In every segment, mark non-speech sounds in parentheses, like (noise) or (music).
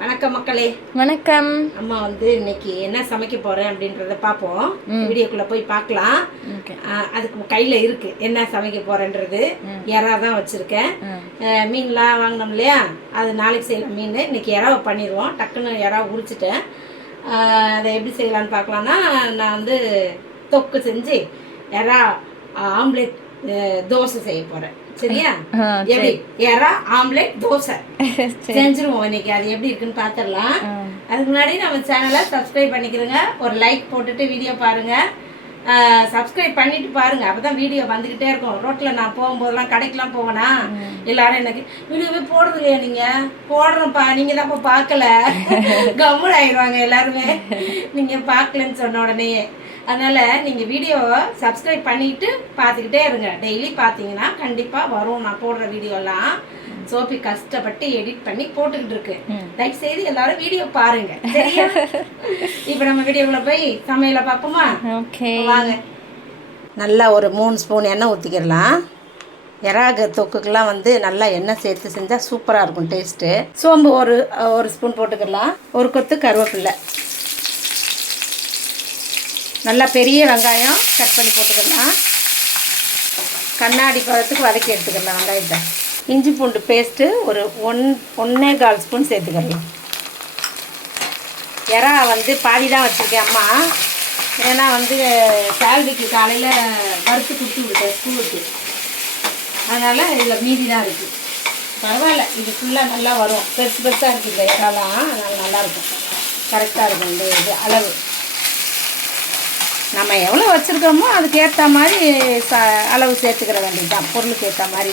வணக்கம் மக்களே. வணக்கம். அம்மா வந்து இன்னைக்கு என்ன சமைக்க போறேன் அப்படின்றத பார்ப்போம். வீடியோக்குள்ள போய் பார்க்கலாம். அதுக்கு கையில இருக்கு. என்ன சமைக்க போறேன்றது. எறா தான் வச்சிருக்கேன். மீன்லாம் வாங்கினோம் இல்லையா? அது நாளைக்கு செய்யலாம். மீன். இன்னைக்கு எறாவை பண்ணிடுவோம். டக்குன்னு எறா உரிச்சிட்டேன். அதை எப்படி செய்யலாம்னு பார்க்கலாம்னா நான் வந்து தொக்கு செஞ்சு எறா ஆம்லெட் தோசை செய்ய போறேன். சரியா? எப்படி? எறா ஆம்லெட் தோசை. (laughs) செஞ்சிருவோம் இன்னைக்கு. அது எப்படி இருக்குன்னு பார்த்துடலாம் அதுக்கு முன்னாடி நம்ம சேனலை சப்ஸ்கிரைப் பண்ணிக்கிறோங்க. ஒரு லைக் போட்டுட்டு வீடியோ பாருங்க. சப்ஸ்கிரைப் பண்ணிட்டு பாருங்க. அப்பதான் வீடியோ வந்துகிட்டே இருக்கும். ரோட்ல நான் போகும்போதெல்லாம் கடைக்கெல்லாம் போவேனா? எல்லாரும் எனக்கு வீடியோவே போடுறது இல்லையா நீங்க? போடுறோம்ப்பா நீங்க தான் இப்ப பார்க்கல (laughs) கம்முன்னு ஆயிடுவாங்க எல்லாருமே. (laughs) நீங்க பார்க்கலன்னு சொன்ன உடனே அதனால நீங்க வீடியோவை சப்ஸ்கிரைப் பண்ணிட்டு பார்த்துக்கிட்டே இருங்க. டெய்லி பார்த்தீங்கன்னா கண்டிப்பா வரும். நான் போடுற வீடியோலாம் சோபி கஷ்டப்பட்டு எடிட் பண்ணி போட்டுக்கிட்டு இருக்கு. தயவு செய்து எல்லாரும் வீடியோ பாருங்க. சரியா? இப்போ நம்ம வீடியோக்குள்ள போய் சமையலை பார்ப்போமா? ஓகே. வாங்க. நல்லா ஒரு மூணு ஸ்பூன் எண்ணெய் ஊற்றிக்கிடலாம் எறாக தொக்குக்கெல்லாம் வந்து நல்லா எண்ணெய் சேர்த்து செஞ்சால் சூப்பராக இருக்கும் டேஸ்ட்டு சோம்பு ஒரு ஒரு ஸ்பூன் போட்டுக்கிடலாம். ஒரு கொத்து கருவேப்பில்லை நல்லா பெரிய வெங்காயம் கட் பண்ணி போட்டுக்கலாம். கண்ணாடி பதத்துக்கு வதக்கி எடுத்துக்கலாம் வெங்காயத்தை. இஞ்சி பூண்டு பேஸ்ட்டு ஒரு ஒன் ஒன்றே கால் ஸ்பூன் சேர்த்துக்கலாம். இறா வந்து பாதி தான் வச்சுருக்கேன் அம்மா. ஏன்னா வந்து சேல்ரிக்கு காலையில் வறுத்து கொடுத்து விட்டேன் ஸ்கூலுக்கு. அதனால் இதில் மீதி தான் இருக்குது பரவாயில்ல இது ஃபுல்லாக நல்லா வரும். பெருசு பெருசாக இருக்குது இந்த இறாலாம். அதனால் நல்லாயிருக்கும் கரெக்டாக இருக்கும் இந்த இது அளவு. நம்ம எவ்வளோ வச்சுருக்கோமோ அதுக்கேற்ற மாதிரி ச அளவு சேர்த்துக்கிற வேண்டியது தான் பொருளுக்கு ஏற்ற மாதிரி.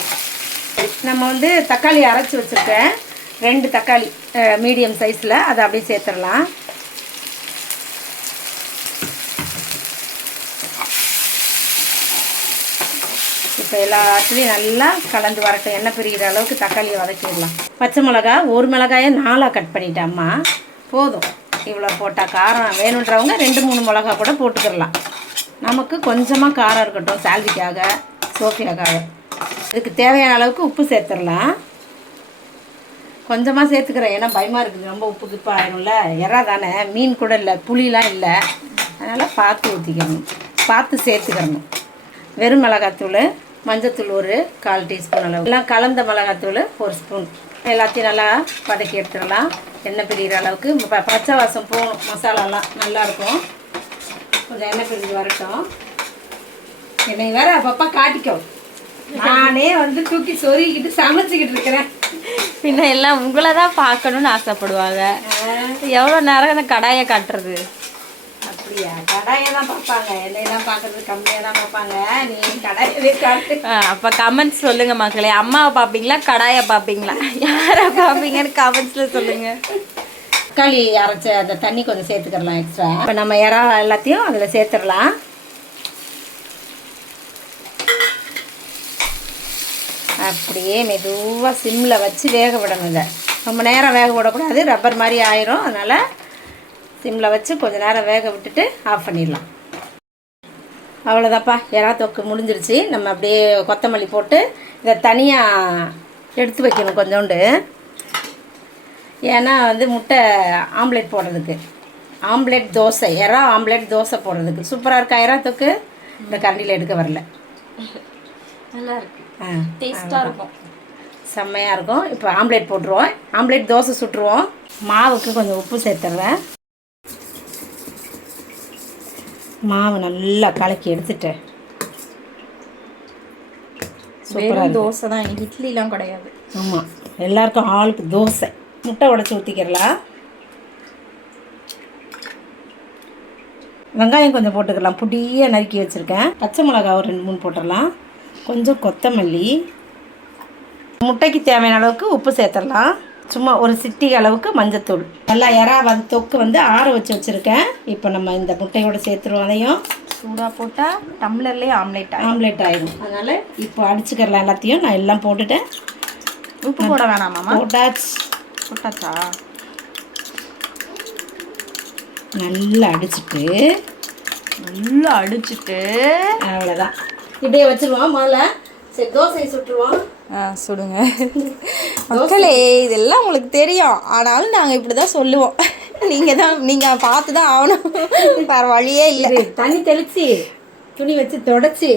நம்ம வந்து தக்காளி அரைச்சி வச்சுருக்கேன். ரெண்டு தக்காளி மீடியம் சைஸில் அதை அப்படியே சேர்த்துடலாம். இப்போ எல்லாத்துலேயும் நல்லா கலந்து வரட்டும். எண்ணெய் பிரிகிற அளவுக்கு தக்காளியை வதக்கிடலாம். பச்சை மிளகா ஒரு மிளகாயை நாலாக கட் பண்ணிட்டேம்மா போதும். இவ்வளோ போட்டால் காரம் வேணுன்றவங்க ரெண்டு மூணு மிளகா கூட போட்டுக்கிடலாம். நமக்கு கொஞ்சமாக காரம் இருக்கட்டும் சால்விக்காக சோஃபியாக்காக. இதுக்கு தேவையான அளவுக்கு உப்பு சேர்த்துடலாம். கொஞ்சமாக சேர்த்துக்கிறேன் ஏன்னா பயமாக இருக்குது. ரொம்ப உப்பு கிப்பு ஆயிரும்ல எறா தானே. மீன் கூட இல்லை புளிலாம் இல்லை. அதனால் பார்த்து ஊற்றிக்கணும் பார்த்து சேர்த்துக்கிறணும் வெறும் மிளகாத்தூள் மஞ்சத்தூள் ஒரு கால் டீஸ்பூன் அளவு. எல்லாம் கலந்த மிளகாத்தூள் ஒரு ஸ்பூன். எல்லாத்தையும் நல்லா வதக்கி எடுத்துடலாம். எண்ணெய் பிரிகிற அளவுக்கு. ப- பச்சை வாசம் போகணும் மசாலாலாம் நல்லாயிருக்கும் கொஞ்சம் எண்ணெய் பிரிஞ்சு வரட்டும். என்னை வேற அப்பப்போ காட்டிக்கோ நானே வந்து தூக்கி சொருகிக்கிட்டு சமைச்சிக்கிட்டு இருக்கிறேன். பின்ன எல்லாம் உங்களை தான் பார்க்கணும்னு ஆசைப்படுவாங்க. எவ்வளோ நேரம் அந்த கடாயை காட்டுறது? அப்போ கமெண்ட்ஸ் சொல்லுங்க மக்களே. அம்மாவை பார்ப்பீங்களா? கடாயை பார்ப்பீங்களா? யாரை பார்ப்பீங்கன்னு கமெண்ட்ஸில் சொல்லுங்க. தக்காளி அரைச்ச அந்த தண்ணி கொஞ்சம் சேர்த்துக்கிறலாம் எக்ஸ்ட்ரா இப்போ நம்ம இறா எல்லாத்தையும் அதில் சேர்த்துடலாம். அப்படியே மெதுவாக சிம்மில் வச்சு வேக விடணும் இதை. ரொம்ப நேரம் வேக விடக்கூடாது. ரப்பர் மாதிரி ஆயிரும். அதனால் சிம்மில் வச்சு கொஞ்ச நேரம் வேக விட்டுட்டு ஆஃப் பண்ணிடலாம். அவ்வளோதாப்பா எறா தொக்கு முடிஞ்சிருச்சு. நம்ம அப்படியே கொத்தமல்லி போட்டு இதை தனியாக எடுத்து வைக்கணும் கொஞ்சோண்டு. ஏன்னா வந்து முட்டை ஆம்லெட் போடுறதுக்கு. ஆம்லெட் தோசை. எறா ஆம்லெட் தோசை போடுறதுக்கு. சூப்பராக இருக்கா எறா தொக்கு? இந்த கரண்டியில் எடுக்க வரல. நல்லா இருக்கு. ஆ டேஸ்ட்டாக இருக்கும். செம்மையாக இருக்கும். இப்போ ஆம்லெட் போட்டுருவோம். ஆம்லெட் தோசை சுட்டுருவோம். மாவுக்கு கொஞ்சம் உப்பு சேர்த்துட்றேன். மாவு நல்லா கலக்கி எடுத்துட்டேன். வெறும் தோசை தான் எனக்கு இட்லிலாம் கிடையாது. ஆமாம் எல்லாருக்கும் ஆளுக்கு தோசை. முட்டை உடச்சி ஊற்றிக்கிறலாம் வெங்காயம் கொஞ்சம் போட்டுக்கலாம். புடியாக நறுக்கி வச்சுருக்கேன். பச்சை மிளகா ஒரு ரெண்டு மூணு போட்டுடலாம். கொஞ்சம் கொத்தமல்லி. முட்டைக்கு தேவையான அளவுக்கு உப்பு சேர்த்துடலாம். சும்மா ஒரு சிட்டி அளவுக்கு மஞ்சத்தூள். நல்லா எறா வந்து தொக்கு வந்து ஆற வச்சு வச்சுருக்கேன். இப்போ நம்ம இந்த முட்டையோட சேர்த்துருவோம் அதையும். சூடாக போட்டால் டம்ளர்லேயே ஆம்லேட் ஆம்லேட் ஆயிடும் அதனால் இப்போ அடிச்சுக்கிறலாம் எல்லாத்தையும் நான் எல்லாம் போட்டுட்டேன். உப்பு போட வேணாமாம்மா போட்டாச்சு. போட்டாச்சா? நல்லா அடிச்சுட்டு. நல்லா அடிச்சுட்டு. அவ்வளோதான் இப்படியே வச்சுருவோம். முதல்ல சரி தோசையை சுட்டுருவோம். சுடுங்க மக்களே இதெல்லாம் உங்களுக்கு தெரியும். ஆனாலும் நாங்கள் இப்படி தான் சொல்லுவோம். நீங்கள் தான் நீங்கள் பார்த்து தான் ஆகணும். வேறு வழியே இல்லை. தண்ணி தெளிச்சு துணி வச்சு தொடச்சி.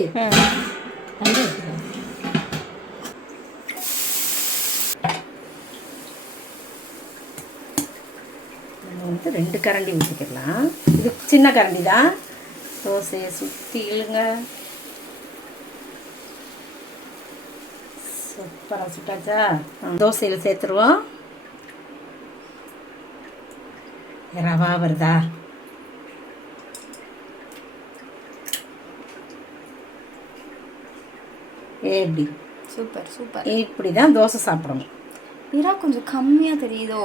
வந்து ரெண்டு கரண்டி ஊற்றிக்கலாம் இது சின்ன கரண்டி தான் தோசையை சுற்றி இழுங்க. சூப்பராக சுட்டாச்சா தோசையில் சேர்த்துருவோம். ரவா வருதா? எப்படி சூப்பர் சூப்பர். இப்படி தான் தோசை சாப்பிடணும். இரா கொஞ்சம் கம்மியாக தெரியுதோ?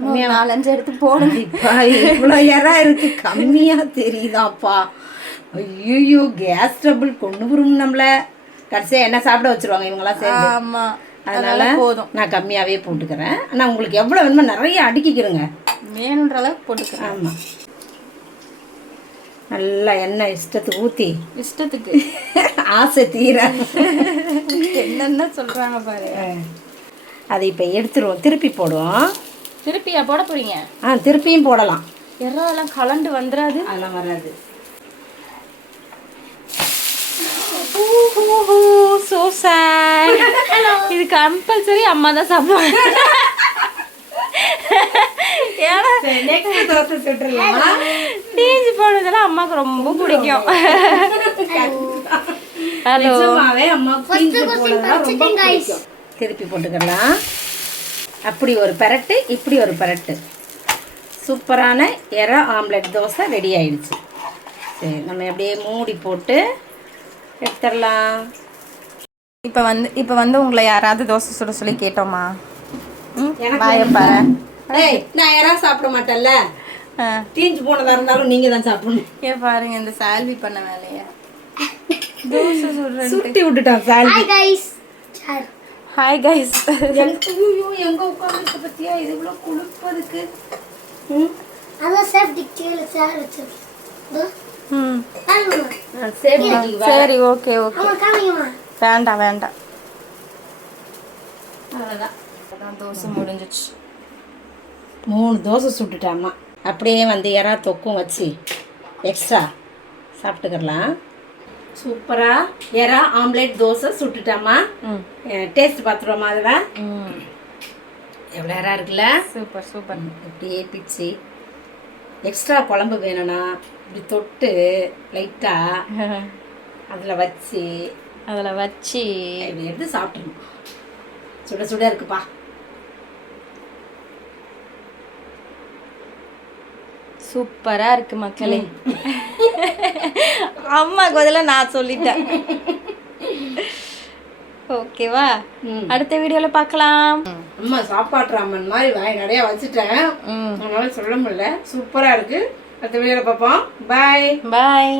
இன்னும் நாலஞ்சு எடுத்து போடுங்க இப்பா இவ்வளோ இறா இருக்கு. கம்மியா தெரியுதாப்பா? ஐயோ கேஸ் ட்ரபிள் கொண்டு வரும் நம்மள. கடைசியா என்ன சாப்பிட வச்சிருவாங்க இவங்கெல்லாம் சேர்ந்து? ஆமாம் அதனால போதும். நான் கம்மியாவே போட்டுக்கிறேன். ஆனா உங்களுக்கு எவ்வளவு வேணுமோ நிறைய அடுக்கிக்கிறேங்க வேணுன்ற அளவுக்கு போட்டுக்கிறேன். ஆமா. நல்லா எண்ணெய் இஷ்டத்துக்கு ஊத்தி. இஷ்டத்துக்கு. (laughs) ஆசை தீர. என்னென்ன சொல்கிறாங்க பாரு. அதை இப்போ எடுத்துருவோம். திருப்பி போடுவோம். திருப்பியா போட போறீங்க? ஆ திருப்பியும் போடலாம். எல்லாம் கலண்டு வந்துடாது அதெல்லாம் வராது. சோ சேட் இது கம்பல்சரி அம்மா தான் சாப்பிடுவாங்க. ஏன்னா போடுறதெல்லாம் அம்மாவுக்கு ரொம்ப பிடிக்கும். ஹலோ. திருப்பி போட்டுக்கலாம் அப்படி ஒரு பெரட்டு இப்படி ஒரு பெரட்டு. சூப்பரான எறா ஆம்லெட் தோசை ரெடி ஆயிடுச்சு. சரி நம்ம அப்படியே மூடி போட்டு எடுத்துடலாம் இப்போ வந்து இப்போ வந்து உங்களை யாராவது தோசை சுட சொல்லி கேட்டோமா? ம்? எனக்கு வாயை பாரு. ஏய் நான் எறா சாப்பிட மாட்டேன்ல. தீஞ்சு போனதா இருந்தாலும் நீங்க தான் சாப்பிடணும். ஏ பாருங்க இந்த சால்வி பண்ண வேலைய. தோசை சுடுறேன் சுட்டி விட்டுட்டான் சால்வி ஹாய் கைஸ் எங்க ஐயோ, எங்க உட்காந்து பத்தியா? இது குளிப்பதுக்கு ம்? அதான் சேர் வச்சிருக்கு. ம் சேஃப்டிக்கு சரி ஓகே ஓகே. வேண்டாம் வேண்டாம். அவ்வளோதான் அதான் தோசை முடிஞ்சிச்சு. மூணு தோசை சுட்டுட்டாம்மா. அப்படியே வந்து எறா தொக்கும் வச்சு எக்ஸ்ட்ரா சாப்பிட்டுக்கலாம் சூப்பராக எறா ஆம்லேட் தோசை சுட்டுட்டாம்மா. ம். டேஸ்ட் பார்த்துருவோமா அதில் ம். எவ்வளோ எறா இருக்குல்ல? Super super. இப்படியே பிச்சு. எக்ஸ்ட்ரா குழம்பு வேணும்னா இப்படி தொட்டு லைட்டாக (laughs) அதில் வச்சு அதில் வச்சு இப்படி எடுத்து சாப்பிட்றணும் சுட சுட இருக்குப்பா. சூப்பராக இருக்கு மக்களே. (laughs) அம்மாக்கு பதிலாக நான் சொல்லிட்டேன். (laughs) ஓகேவா. அடுத்த வீடியோவில் பார்க்கலாம். அம்மா சாப்பாட்டு ராமன் மாதிரி வாய் நிறைய வச்சுட்டேன். அதனால சொல்ல முடியல. சூப்பராக இருக்குது அடுத்த வீடியோவில் பார்ப்போம் பாய் பாய்